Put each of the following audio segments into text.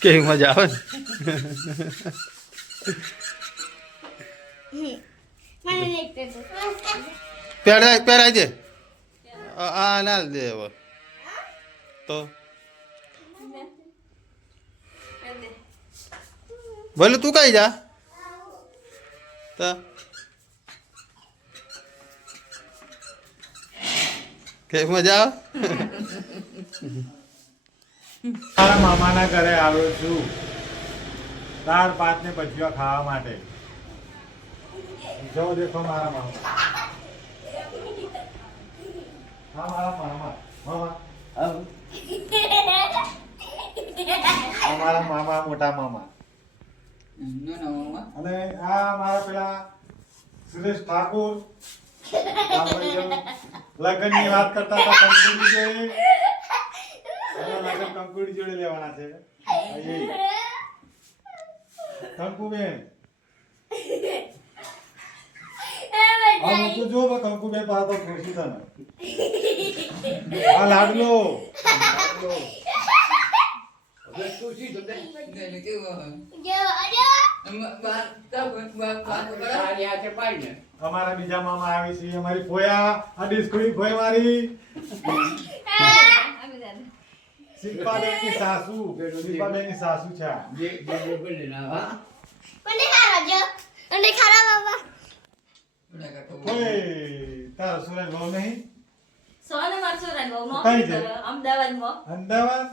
કેવી મજા આવે પહેરાય દે આ ના દે હવે તો ભલે તું કઈ જા તો કેવી મજા આવે મારા મામાના ઘરે આવ્યો છું દાળ ભાત ને ભજીયા ખાવા માટે. જો દેખો મારા મામા. હા મારા મામા મામા આ મારા મામા મોટા મામા અને આ મારા પેલા સુરેશ ઠાકોર લગ્નની વાત કરતા હતા કંકુડી જોડે લગ્ન કંકુડી જોડે લેવાના છે કંકુબેન તું જો કંકુબેન પાસે તો ખુશી તને આ લાડલો અમારા બીજા મામા આવી છે અમારી ફોયા આ ડિસ્કોની ફોય મારી શિલ્પાબેનની સાસુ શિલ્પાબેનની સાસુ છે તારો સુરેશ ભાવ નહીં અમદાવાદ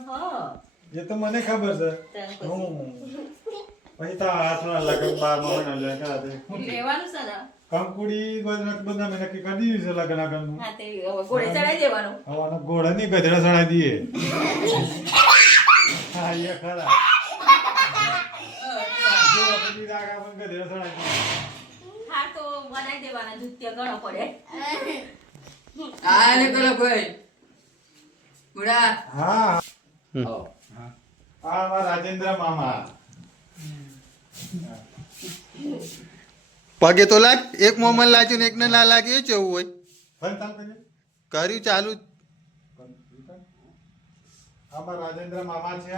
એ તો મને ખબર છે પછી તારા લગ્ન 12 મહિના લેવાનું છે ને કંકુડી બધા મેં નક્કી કરી દીધું છે લગ્ન આગળનું ઘોડે ની ગધેડા ચડાવી દઈએ હા એ ખરા ગધેડા ચડાવી રાજેન્દ્ર મામા પગે તો લાગ એક મોમન લાગ્યું ને એક ને ના લાગે એ કેવું હોય કર્યું ચાલુ આમાં રાજેન્દ્ર મામા છે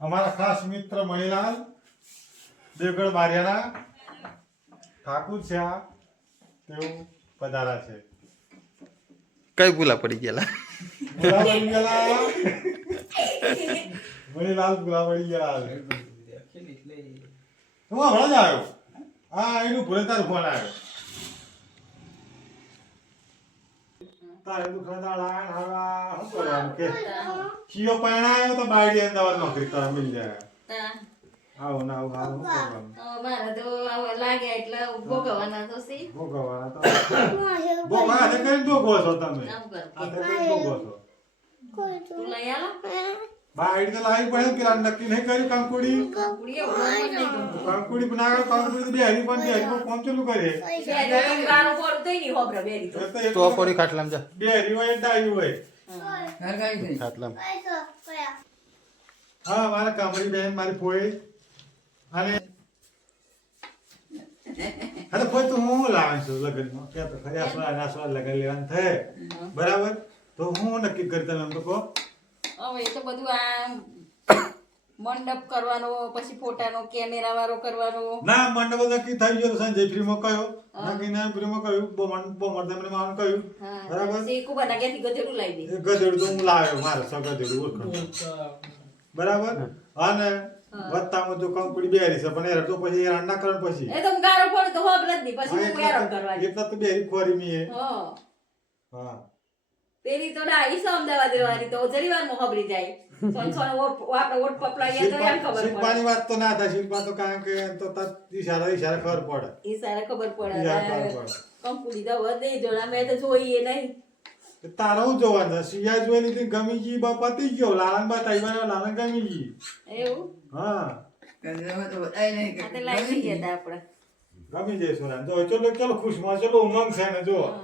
અમારા ખાસ મિત્ર મણિલાલ દેવગઢ બારિયાના ઠાકુર છે તેઓ પધારા છે કઈ ભૂલા પડી ગયેલા મણિલાલ ભૂલા પડી ગયા હું હમણાં જ આવ્યો હા એનું ભૂલે તારું ફોન આવ્યો તારે દુકાનદાર શું કરવાનું કે કીઓ પરણાયો તો બાયડી અમદાવાદ નોકરી કરવા મળી જાય આવો ના આવું શું કરવાનું ભોગવવાના તો ભોગવા કઈ ભોગવો છો તમે ભોગવો છો બાયડી તો લાવી પડે કે નક્કી નહીં કર્યું કંકુડી બનાવે કંકુડી તો બેહરી પણ પહોંચેલું કરે તો પડી ખાટલામ જા બેહરી હોય ડાયું હોય ખાટલામ હા મારા કામરી બેન મારી ફોઈ અને અરે ફોઈ તો હું લાવું છું લગ્નમાં કે તો ખરી આસવા લગ્ન લેવાનું થાય બરાબર તો હું નક્કી કરતા એમ તો કહો હવે એ તો બધું આ મંડપ કરવાનો પછી ફોટાનો કેમેરા વાળો કરવાનો ના મંડપ નક્કી થઈ ગયો સંજય ફ્રીમાં કયો નક્કી ના ફ્રીમાં કયું બોમર તમને માન કયું બરાબર શેકુ બના ગેથી ગધેડું લાવી દે ગધેડું તો હું લાવ્યો મારે સગધેડું ઓળખો બરાબર અને વત્તામાં જો કંકુડી બેરી છે પણ એ તો પછી એ રાંડા કરણ પછી એ તો ગારો ફોડ તો હોબ નથી પછી હું યાર કરવા એટલા તો બેરી ખોરી મી હા પેલી તો ના ઈ અમદાવાદ રહેવાની તો જરી વાર મોહબરી જાય સોનસોન આપણે ઓટ પપલાઈએ તો એમ ખબર પડે શિલ્પાની વાત તો ના થાય શિલ્પા તો કારણ કે તો ઈશારા ખબર પડે ઈશારા ખબર પડે કંકુડી તો વધે જોડા મેં તો જોઈએ નહીં તારો જોવાનું સિયા જોઈ લીધી ગમી ગઈ પતી ગયો લાલન બતાવી બરાબર લાલન ગમી ગઈ એવું હા તે લાવી ગયા આપણે ગમી જાય સોના જો ચલો ચલો ખુશમાં ચલો ઉમંગ છે ને જો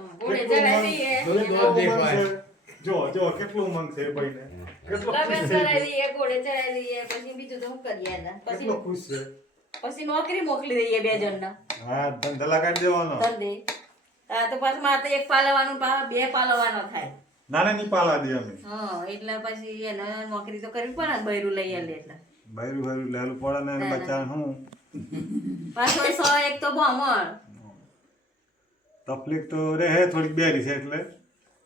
જો જો કેટલું ઉમંગ છે ભાઈને કેટલો લગન કરાવી દઈએ ઘોડે ચડાવી દઈએ પછી બીજું તો હું કરીએ ના કેટલો ખુશ છે પછી નોકરી મોકલી દઈએ બે જણને હા ધંધા લગાડી દેવાનો ધંધે તો પાછું મારે તો એક પાલવવાનું બે પાલવવાનો થાય. નાની પાલા દે અમે હા એટલે પછી એને નોકરી તો કરવી પડે ને બૈરું લઈ આલે એટલે બૈરું લેલું પડે ને એને બચ્ચાને હું પાછો 100 એક તો બમણ તકલીફ તો રહે થોડીક બેરી છે એટલે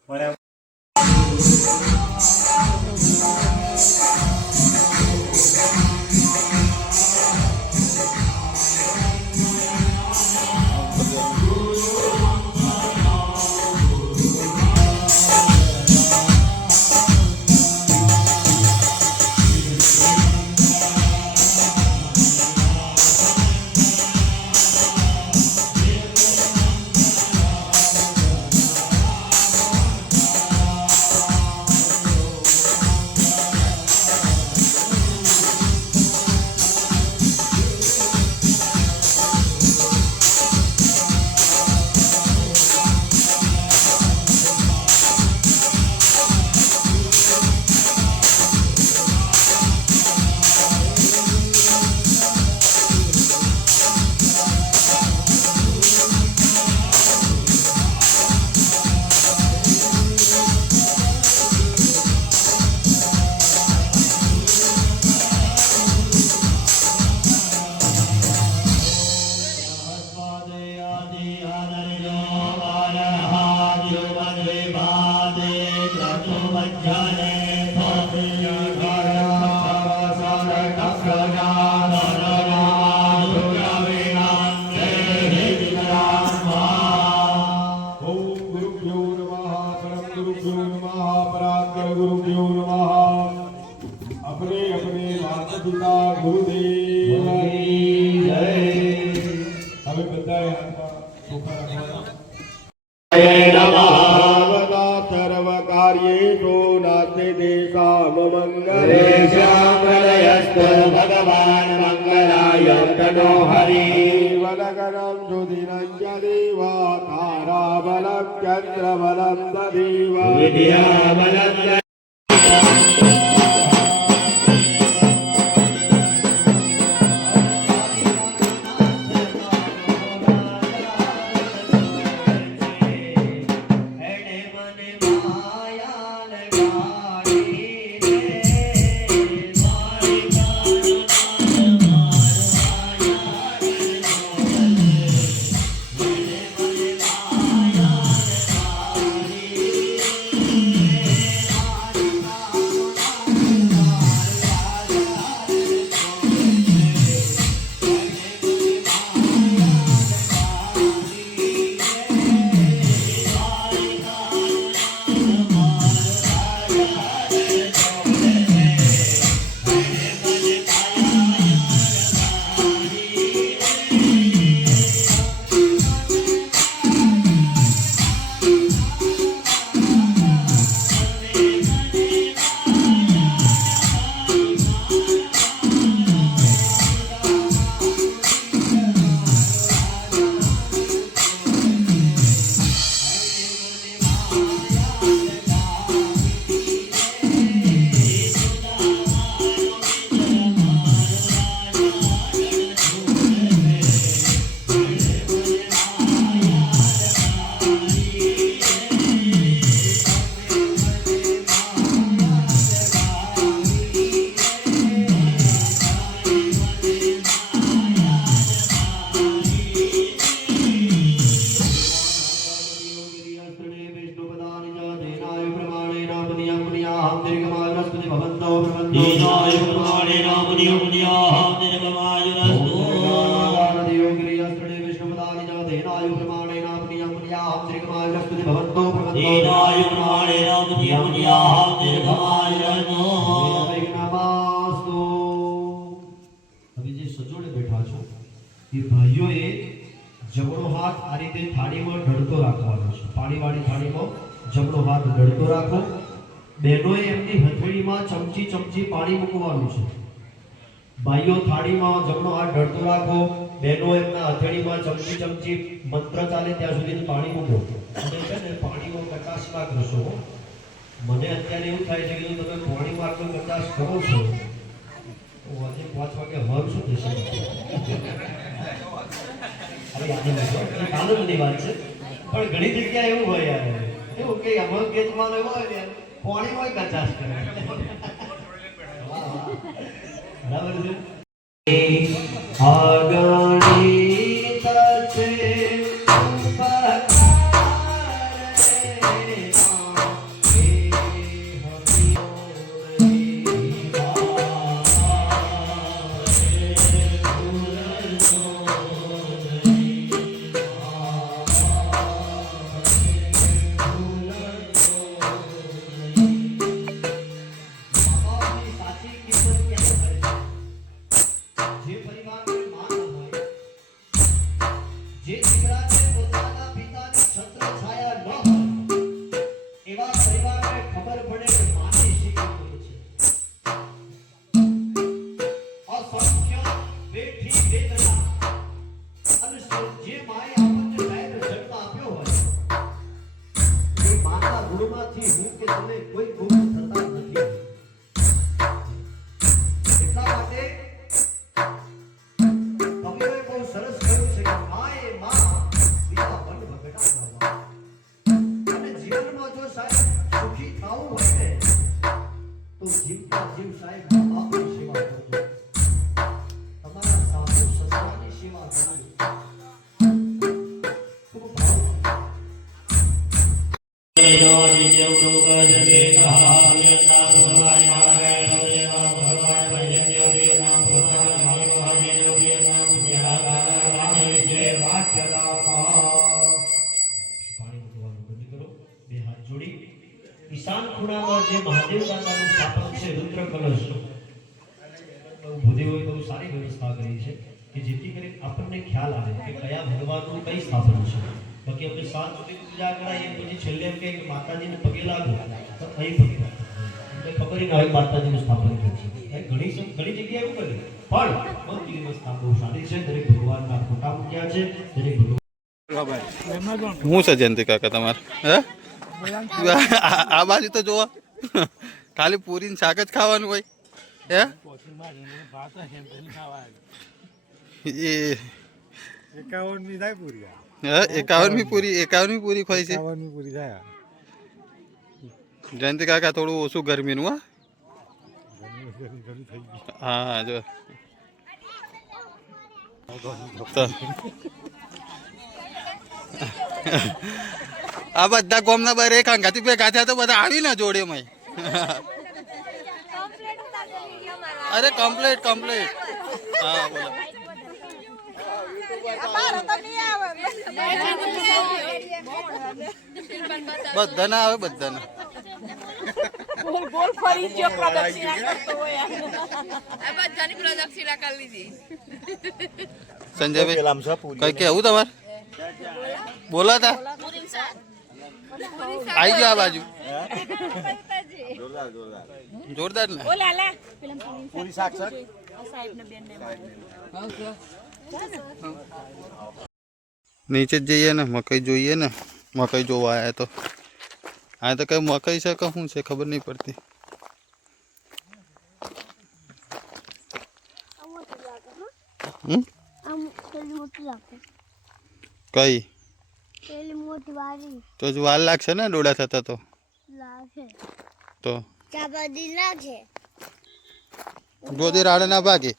પણ सर्वकार्येषु नास्ति तेषां मंगलेशामलयस्तु भगवान् मंगलाय तनो हरि वदगनं सुदिनं च देवा ताराबलं चन्द्रबलं तदेव विद्याबलं જમણો હાથ આ રીતે થાળીમાં ઢળતો રાખવાનો છે. પાણીવાળી થાળીમાં જમણો હાથ ઢળતો રાખો. બહેનોએ એમની હથેળીમાં ચમચી પાણી મૂકવાનું છે. ભાઈઓ થાળીમાં જમણો હાથ ઢળતો રાખો. બહેનો એમના હથેળીમાં ચમચી મંત્ર ચાલે ત્યાં સુધી પાણી મૂકો. અને છે ને પાણીમાં કચાશ ના કરશો. મને અત્યારે એવું થાય છે કે તમે પાણીમાં આટલો કચાશ કરો છો તો આજે 5 વાગે હર શું થશે? કાનૂનની વાત છે. પણ ઘણી જગ્યાએ એવું હોય યાર, એવું કે અમર ખેતમાં એવો હોય ને પાણીમાં કચાશ કરે. બરાબર છે. આગણી તરફે ઈશાન ખૂણામાં જે મહાદેવ દાદાનું સ્થાપન છે રુદ્ર કલશ, ભૂદેવોએ બહુ સારી વ્યવસ્થા કરી છે કે જેથી કરી આપણને ખ્યાલ આવે કે કયા ભગવાનનું કઈ સ્થાપન છે. બાકી આપણે સાત સુધી પૂજા કરાય પછી છેલ્લે એમ કે માતાજીને પગે લાગો તો કઈ ભક્તિ એટલે ખબર ના હોય માતાજીનું સ્થાપન થયું છે. ઘણી જગ્યાએ એવું કરે પણ મંદિરની વ્યવસ્થા બહુ સારી છે. દરેક ભગવાનના ફોટા મૂક્યા છે. દરેક ભગવાન હું છે જયંતિ કાકા તમારે? હે આ બાજુ તો જોવા ખાલી પૂરી શાક જ ખાવાનું હોય. હે એ 51મી થાય પૂરી. હે 51મી પૂરી ખોઈ છે. 51મી પૂરી થાય. જયંતિ કાકા થોડું ઓછું ગરમીનું. હા જો આ બધા ગોમના બાર એક અંગાથી ભેગા થયા તો બધા આવી ને જોડે મય. અરે કમ્પ્લીટ. હા બોલો. બધા ના આવે, બધા ના. સંજયભાઈ કઈ કેવું તમારે? બોલા તા આઈ ગયો આ બાજુ. જોરદાર ને. નીચે જ જઈએ ને, મકઈ જોઈએ ને. મકઈ જોવા આયા તો આ તો કઈ મકઈ છે કે શું છે ખબર નહીં પડતી. કઈ તો જ વાર લાગશે ને ડોડા થતા તો ગોદી રાડે ના ભાગે.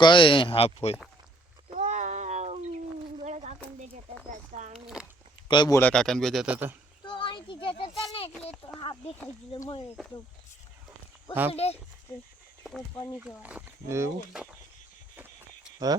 કઈ હાફ હોય? કઈ બોડા કાકા ને બે જતા હતા? એવું? હે